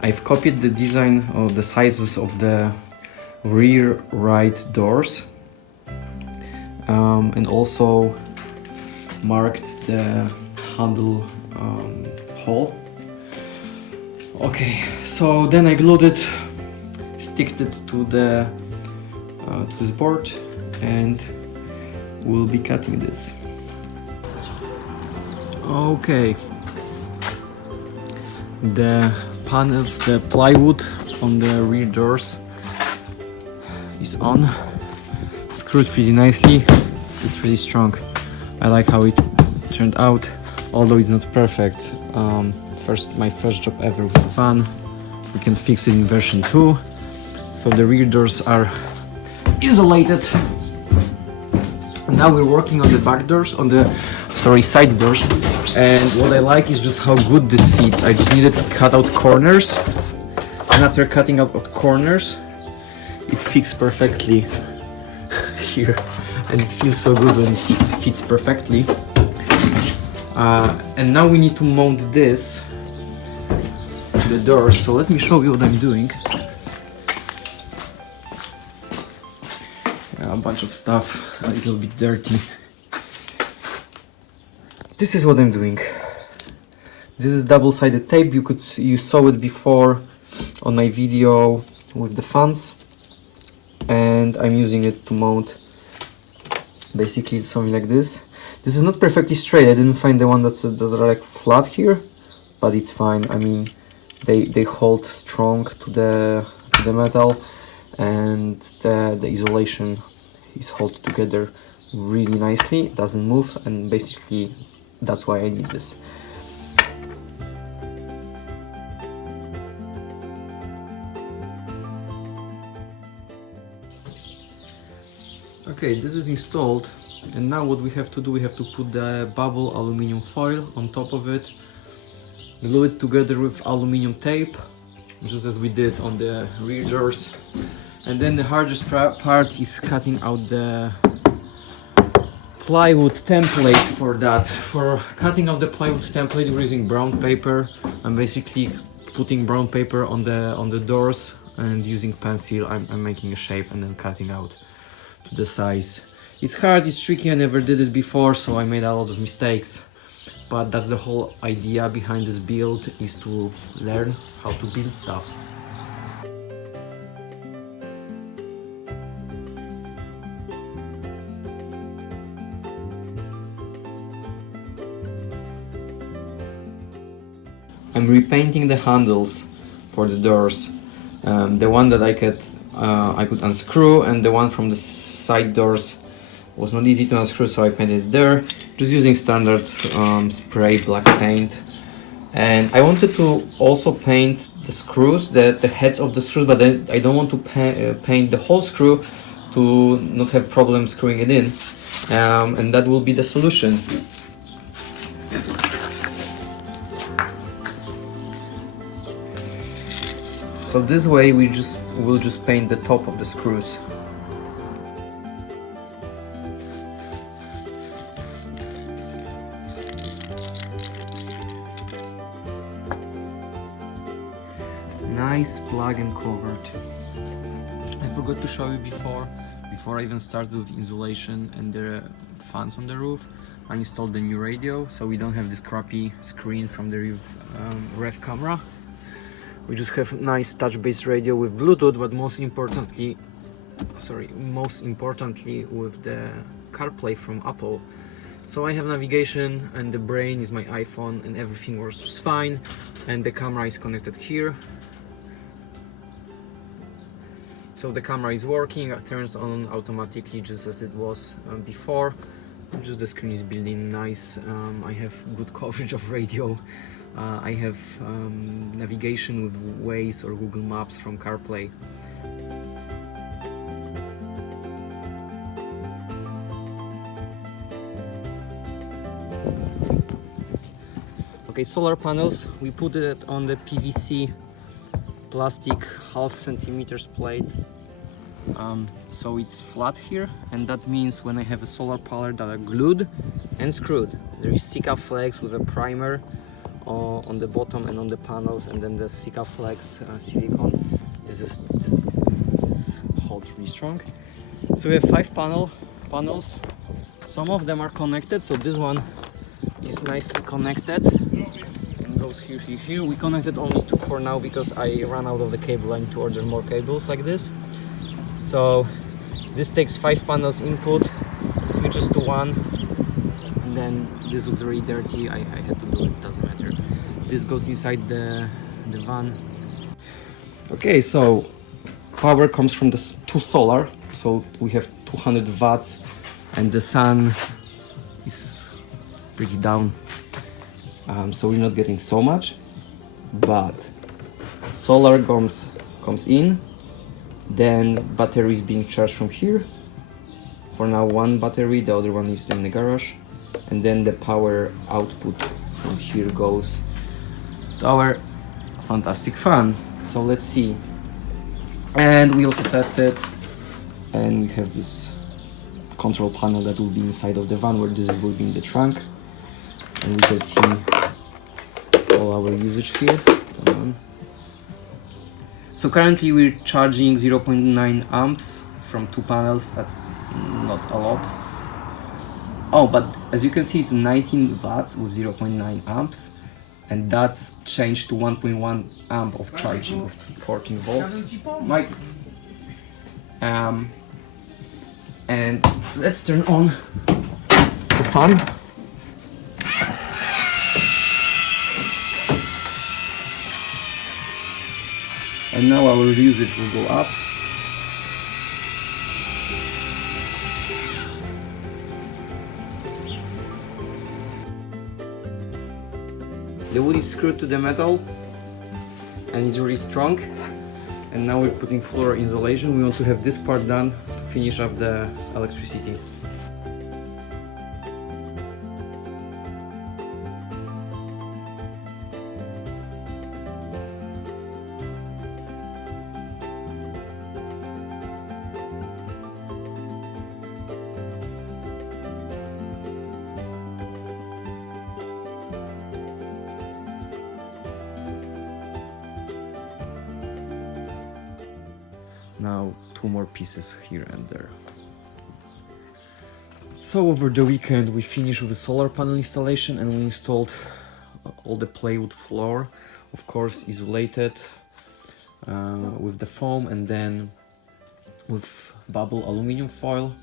I've copied the design of the sizes of the rear right doors and also marked the handle hole. Okay, so then I glued it, sticked it to this board, and we'll be cutting this. Okay, the panels, the plywood on the rear doors is on. Screws pretty nicely. It's really strong. I like how it turned out, although it's not perfect. My first job ever with fan. We can fix it in version 2. So the rear doors are isolated. Now we're working on the back doors, side doors. And what I like is just how good this fits. I just needed to cut out corners. And after cutting out corners, it fits perfectly here. And it feels so good when it fits perfectly. And now we need to mount this to the door. So let me show you what I'm doing. A bunch of stuff, a little bit dirty. This is what I'm doing. This is double-sided tape. You saw it before on my video with the fans, and I'm using it to mount basically something like this. This is not perfectly straight. I didn't find the one that are like flat here, but it's fine. I mean, they hold strong to the metal, and the isolation is held together really nicely. It doesn't move, and basically that's why I need this. Okay, this is installed, and now what we have to do, we have to put the bubble aluminum foil on top of it, glue it together with aluminum tape, just as we did on the rear doors. And then the hardest part is cutting out the plywood template for that. For cutting out the plywood template, we're using brown paper. I'm basically putting brown paper on the doors, and using pencil I'm making a shape and then cutting out to the size. It's hard, it's tricky, I never did it before, so I made a lot of mistakes. But that's the whole idea behind this build, is to learn how to build stuff. I'm repainting the handles for the doors. The one that I could unscrew, and the one from the side doors was not easy to unscrew, so I painted it there, just using standard spray black paint. And I wanted to also paint the screws, the heads of the screws, but then I don't want to paint the whole screw to not have problems screwing it in, and that will be the solution. So this way we'll just paint the top of the screws. Nice plug and covered. I forgot to show you before I even started with insulation and the fans on the roof, I installed the new radio, so we don't have this crappy screen from the rev camera. We just have nice touch-based radio with Bluetooth, but most importantly with the CarPlay from Apple. So I have navigation, and the brain is my iPhone, and everything works just fine. And the camera is connected here. So the camera is working, it turns on automatically just as it was before. Just the screen is building nice. I have good coverage of radio. I have navigation with Waze or Google Maps from CarPlay. Okay, solar panels, we put it on the PVC plastic half centimeters plate. So it's flat here, and that means when I have a solar panel that are glued and screwed, there is Sika Flex with a primer on the bottom and on the panels, and then the Sikaflex silicone. This holds really strong. So we have 5 panels. Some of them are connected, so this one is nicely connected and goes here. We connected only 2 for now because I ran out of the cable. I need to order more cables like this. So this takes 5 panels input, switches to 1, and then this looks really dirty. I had to do it, doesn't matter. This goes inside the van. Okay, so power comes from to solar, so we have 200 watts, and the sun is pretty down, so we're not getting so much, but solar comes in, then battery is being charged from here. For now, one battery, the other one is in the garage, and then the power output from here goes to our fantastic fan. So let's see. And we also tested, and we have this control panel that will be inside of the van, where this will be in the trunk, and we can see all our usage here. So currently we're charging 0.9 amps from 2 panels. That's not a lot. Oh, but as you can see, it's 19 watts with 0.9 amps, and that's changed to 1.1 amp of charging with 14 volts. And let's turn on the fan. And now our usage will go up. The wood is screwed to the metal and it's really strong. And now we're putting floor insulation. We want to have this part done to finish up the electricity. Now 2 more pieces here and there. So over the weekend we finished with the solar panel installation, and we installed all the plywood floor, of course isolated with the foam, and then with bubble aluminum foil,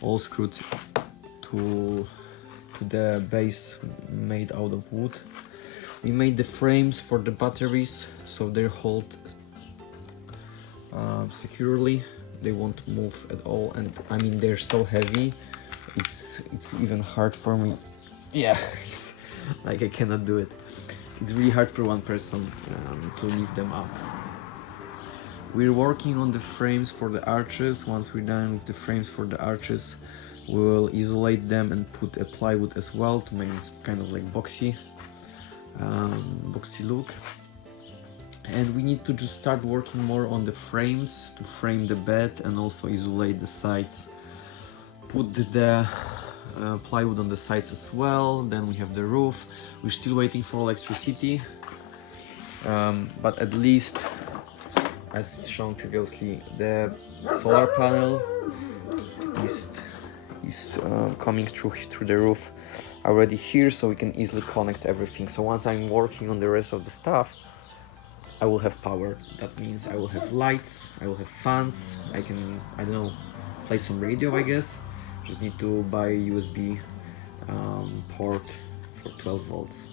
all screwed to the base made out of wood. We made the frames for the batteries so they hold securely, they won't move at all, and I mean they're so heavy, it's even hard for me. Yeah, like I cannot do it. It's really hard for one person to lift them up. We're working on the frames for the arches. Once we're done with the frames for the arches, we'll isolate them and put a plywood as well to make this kind of like boxy look. And we need to just start working more on the frames to frame the bed and also isolate the sides. Put the plywood on the sides as well. Then we have the roof. We're still waiting for electricity, but at least, as shown previously, the solar panel is coming through the roof already here, so we can easily connect everything. So once I'm working on the rest of the stuff, I will have power. That means I will have lights, I will have fans, I can, I don't know, play some radio, I guess. Just need to buy a USB port for 12 volts.